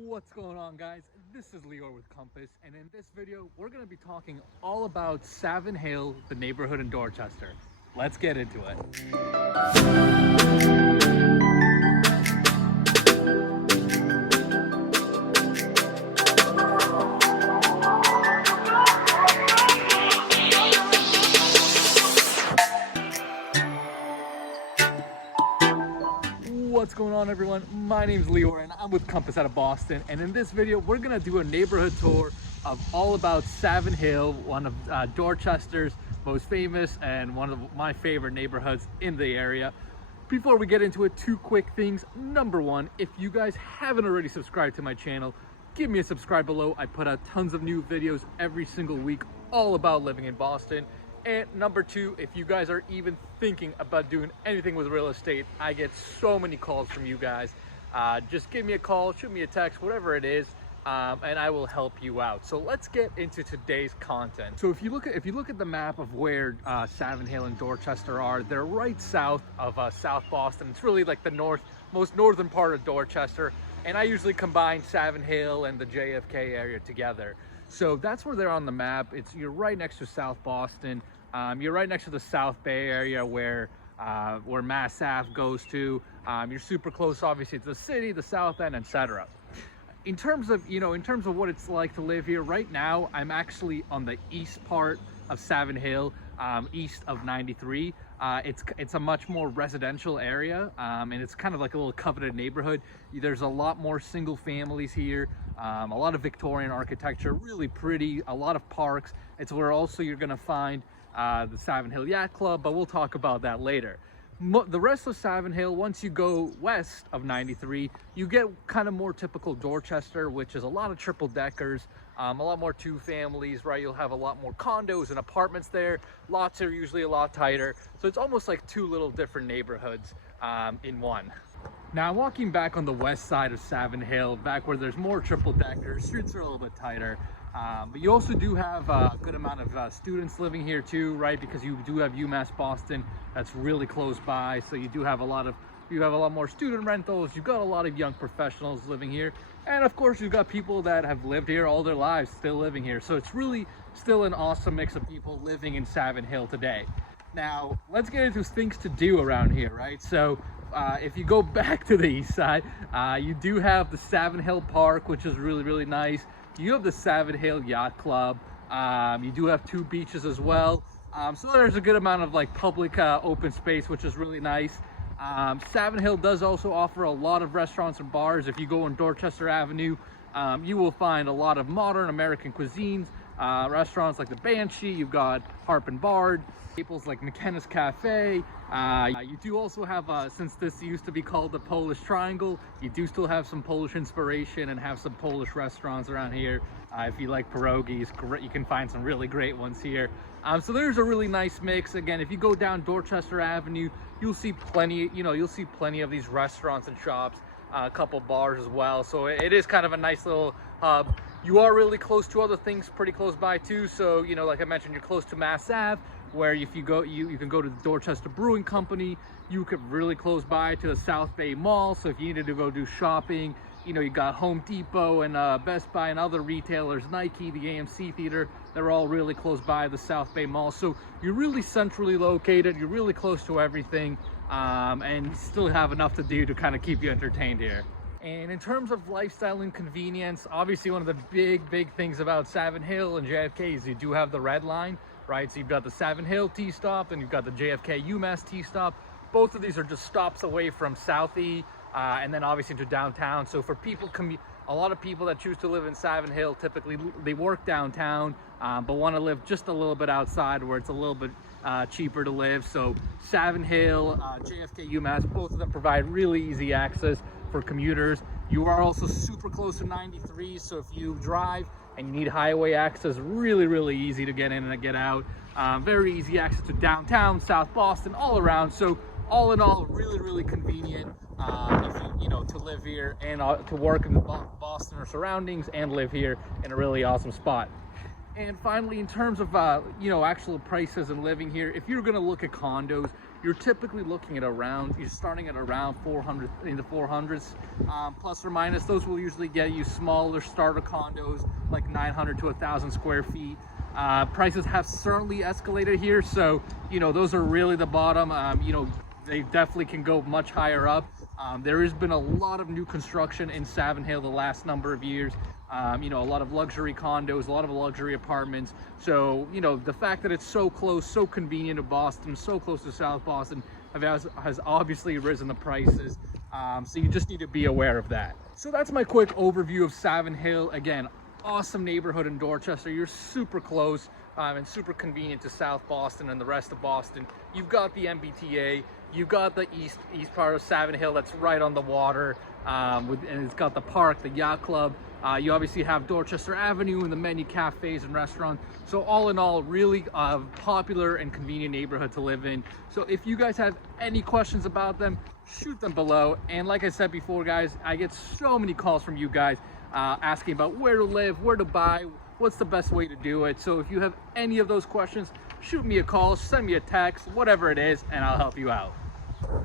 What's going on, guys? This is Lior with Compass, and in this video we're going to be talking all about Savin Hill, the neighborhood in Dorchester. Let's get into it. What's going on, everyone? My name's Lior and I'm with Compass out of Boston, and in this video we're gonna do a neighborhood tour of all about Savin Hill, one of Dorchester's most famous and one of my favorite neighborhoods in the area. Before we get into it, two quick things. Number one, if you guys haven't already subscribed to my channel, give me a subscribe below. I put out tons of new videos every single week all about living in Boston. And number two, if you guys are even thinking about doing anything with real estate, I get so many calls from you guys. Just give me a call, shoot me a text, whatever it is, and I will help you out. So let's get into today's content. So if you look at the map of where Savin Hill and Dorchester are, they're right south of South Boston. It's really like the most northern part of Dorchester, and I usually combine Savin Hill and the JFK area together. So that's where they're on the map. You're right next to South Boston. You're right next to the South Bay area where Mass Ave goes to. You're super close, obviously, to the city, the South End, etc. In terms of what it's like to live here right now, I'm actually on the east part of Savin Hill, east of 93. It's a much more residential area, and it's kind of like a little coveted neighborhood. There's a lot more single families here, a lot of Victorian architecture, really pretty, a lot of parks. It's where also you're gonna find the Savin Hill Yacht Club, but we'll talk about that later. The rest of Savin Hill, once you go west of 93, you get kind of more typical Dorchester, which is a lot of triple deckers, a lot more two families, right? You'll have a lot more condos and apartments there. Lots are usually a lot tighter. So it's almost like two little different neighborhoods in one. Now, I'm walking back on the west side of Savin Hill, back where there's more triple deckers. Streets are a little bit tighter. But you also do have a good amount of students living here too, right? Because you do have UMass Boston that's really close by, so you have a lot more student rentals. You've got a lot of young professionals living here, and of course you've got people that have lived here all their lives still living here. So it's really still an awesome mix of people living in Savin Hill today. Now let's get into things to do around here, right? So if you go back to the east side, you do have the Savin Hill Park, which is really nice. You have the Savin Hill Yacht Club. You do have two beaches as well. So there's a good amount of like public open space, which is really nice. Savin Hill does also offer a lot of restaurants and bars. If you go on Dorchester Avenue, you will find a lot of modern American cuisines, restaurants like the Banshee. You've got Harp and Bard, staples like McKenna's Cafe. You do also have, since this used to be called the Polish Triangle, you do still have some Polish inspiration and have some Polish restaurants around here. If you like pierogies, you can find some really great ones here. So there's a really nice mix. Again, if you go down Dorchester Avenue, you'll see plenty of these restaurants and shops, a couple bars as well. So it is kind of a nice little hub. You are really close to other things pretty close by too. So, like I mentioned, you're close to Mass Ave, where if you go, you can go to the Dorchester Brewing Company. You could really close by to the South Bay Mall. So if you needed to go do shopping, you got Home Depot and Best Buy and other retailers, Nike, the AMC Theater, they're all really close by the South Bay Mall. So you're really centrally located, you're really close to everything, and you still have enough to do to kind of keep you entertained here. And in terms of lifestyle and convenience, obviously one of the big things about Savin Hill and JFK is you do have the Red Line, right? So you've got the Savin Hill T-stop and you've got the JFK UMass T-stop. Both of these are just stops away from South E, and then obviously into downtown. So for people, a lot of people that choose to live in Savin Hill, typically they work downtown, but want to live just a little bit outside where it's a little bit cheaper to live. So Savin Hill, JFK, UMass, both of them provide really easy access for commuters. You are also super close to 93, so if you drive and you need highway access, really easy to get in and get out. Very easy access to downtown, South Boston, all around. So all in all, really convenient to live here and to work in Boston or surroundings and live here in a really awesome spot. And finally, in terms of actual prices and living here, if you're going to look at condos, you're typically looking at you're starting at around 400, in the 400s, plus or minus. Those will usually get you smaller starter condos, like 900 to 1,000 square feet. Prices have certainly escalated here, so those are really the bottom. They definitely can go much higher up. There has been a lot of new construction in Savin Hill the last number of years. A lot of luxury condos, a lot of luxury apartments. So, the fact that it's so close, so convenient to Boston, so close to South Boston, has obviously risen the prices. So you just need to be aware of that. So that's my quick overview of Savin Hill. Again, awesome neighborhood in Dorchester. You're super close and super convenient to South Boston and the rest of Boston. You've got the MBTA, you've got the east part of Savin Hill that's right on the water, and it's got the park, the yacht club. You obviously have Dorchester Avenue and the many cafes and restaurants. So all in all, really popular and convenient neighborhood to live in. So if you guys have any questions about them, shoot them below. And like I said before, guys, I get so many calls from you guys asking about where to live, where to buy, what's the best way to do it. So if you have any of those questions, shoot me a call, send me a text, whatever it is, and I'll help you out.